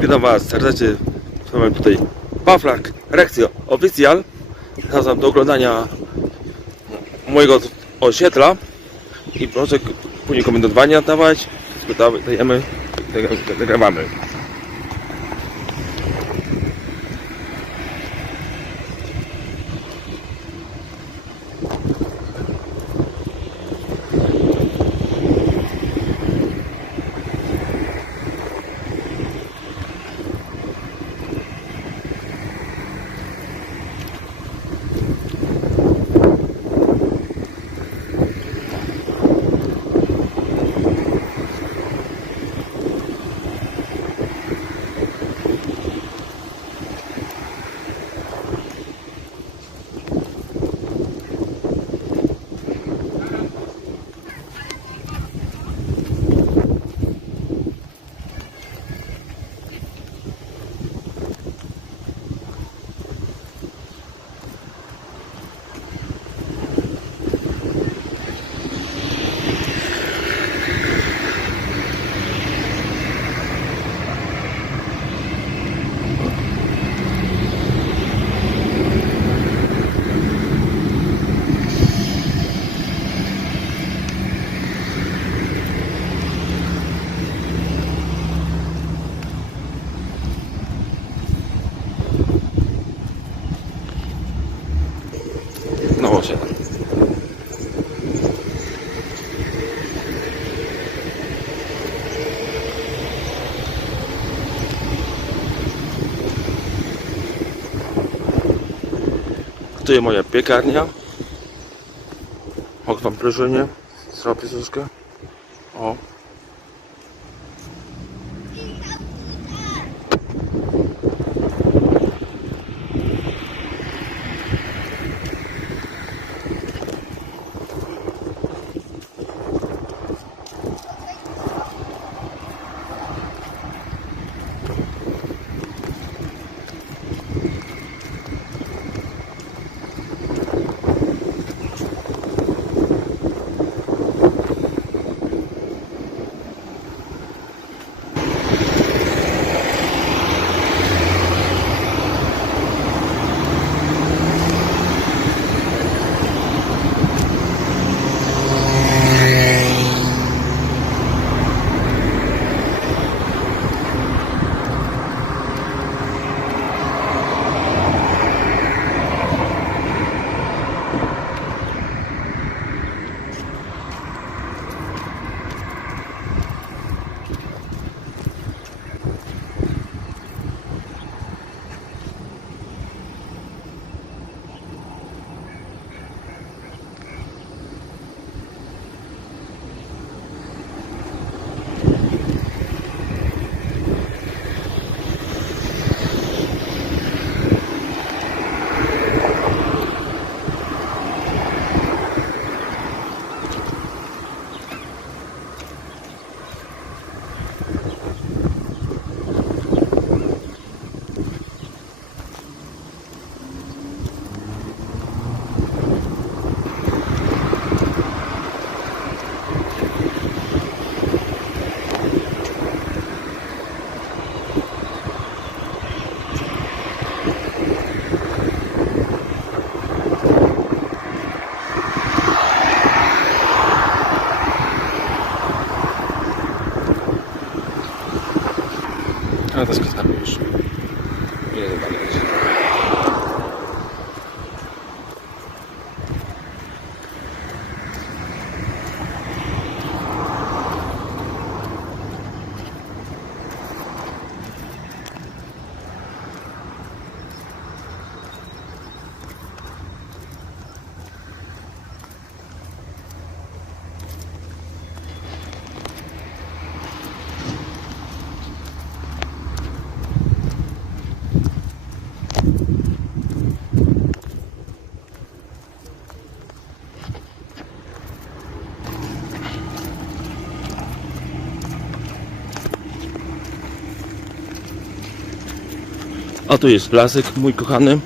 Witam Was serdecznie. Mamy tutaj Pawlak, Rekcjo Oficjal. Zapraszam do oglądania mojego osiedla. I proszę później komentowania dawać. Pytamy, dajemy, nagrywamy. No osiedl. Tu jest moja piekarnia. Mogę wam proszenie? Zrobię troszkę. O. A to skazamy już. Nie, to dalej będzie. A tu jest blasek mój kochany.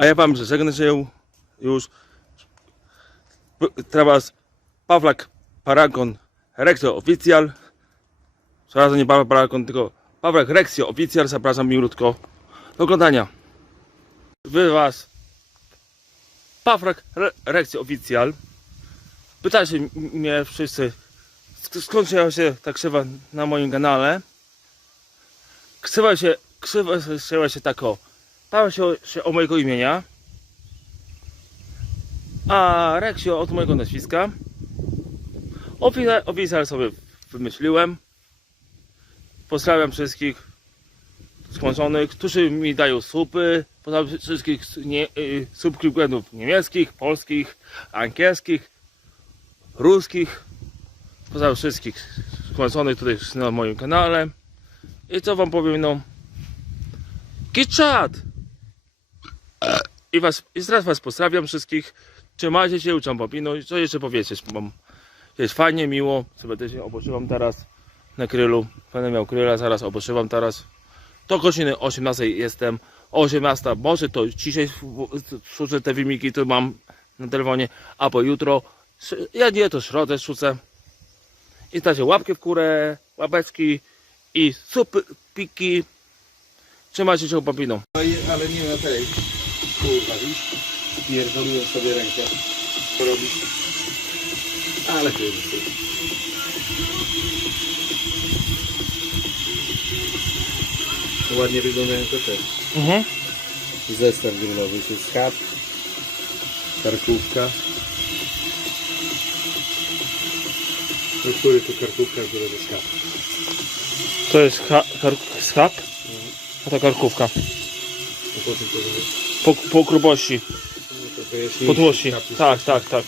A ja wam żegnę się już. Teraz Pawlak Paragon Rexio Oficjal. Przepraszam, nie Pawlak Paragon, tylko Pawlak Rexio Oficjal. Zapraszam miłutko do oglądania. Wy was Pawlak Re- Rexio Oficjal. Pytacie m- mnie wszyscy, sk- skąd się ta krzywa na moim kanale. Krzywa się, krzywa się, się tak. Pała się, się o mojego imienia. A Rexio od mojego nazwiska. Oficjal sobie wymyśliłem. Pozdrawiam wszystkich skłąconych, którzy mi dają supy. Pozdrawiam wszystkich nie, y, subskrybentów niemieckich, polskich, angielskich, ruskich. Pozdrawiam wszystkich skłąconych tutaj na moim kanale. I co wam powiem, no. Kitchat! I was, i was pozdrawiam wszystkich. Trzymajcie się, uczam popino. I co jeszcze powiedzieć? Mam, jest fajnie, miło. Sobie się oboczywam teraz na grillu. Będę miał grilla, zaraz oboczywam teraz. Do godziny 18 jestem. 18, może to dzisiaj sztuczę te filmiki, tu mam na telefonie, albo jutro. Sz- Ja nie, to środę sztucę. I dajcie łapkę w górę, łapeczki i supy, piki. Trzymajcie się, papiną. No ale nie na tej. Kurwa, widzisz? Pierdoliłem sobie rękę. Co robisz? Ale to jest. Ładnie wyglądają to też. Mhm. Zestaw grillowy to jest schab, karkówka. No który to karkówka, który to schab? To jest ha, kar, schab, a to karkówka. No po czym to jest? Po, po grubości, No po dłużsi. schab jest Tak, tak, tak.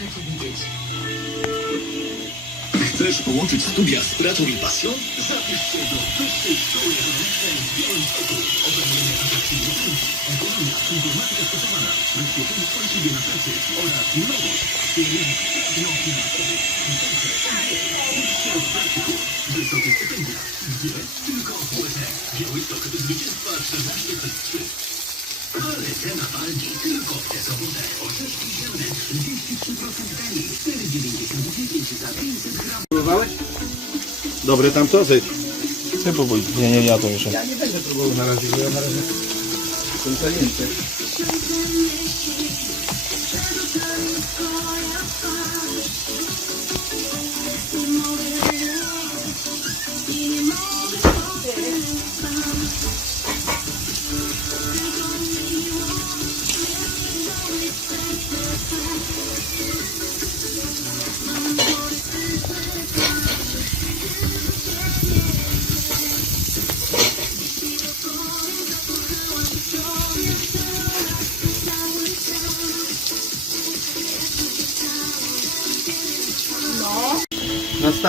Dobrze Cię widzieć. Chcesz połączyć studia z pracą i pasją? Zapisz się do wyższej szkoły ekonomicznej w Białymstoku. Oferujemy atrakcyjne kierunki. Ekonomia, informatyka stosowana, bezpieczeństwo i siebie na pracy oraz nowość. Kierunek prawno finansowy. Uczcie od praktyków. Wysokie stypendia. Gdzie? Tylko w WSE. Białystok zwycięstwa 13 przez 3. Ale cena walki tylko w tę sobotę. Orzeszki zielone 33% taniej. 4,99 za 500 gramów. Próbowałeś? Dobre tam to zejdź. Ty próbuj, ja nie jadłem jeszcze. Ja nie będę próbował na razie, bo ja na razie jestem zajęty.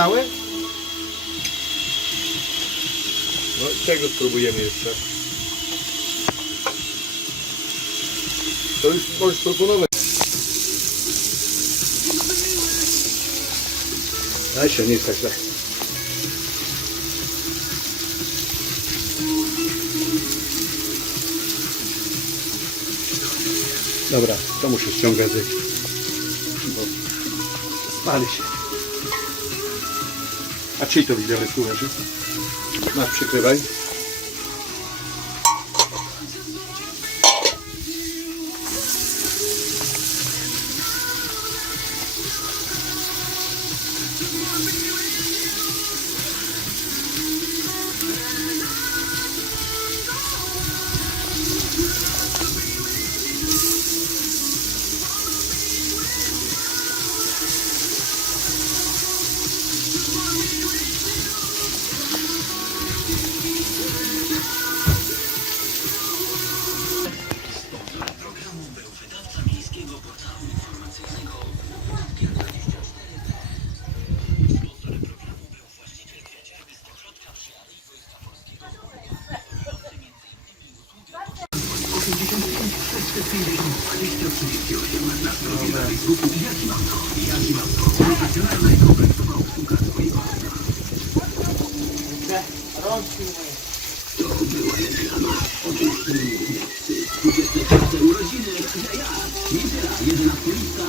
Na stałe? No czego spróbujemy jeszcze? To już możesz proponować. A jeszcze nie jest tak źle. Dobra, to muszę ściągać, bo spali się. A czyj to tu leży? Masz, przykrywaj.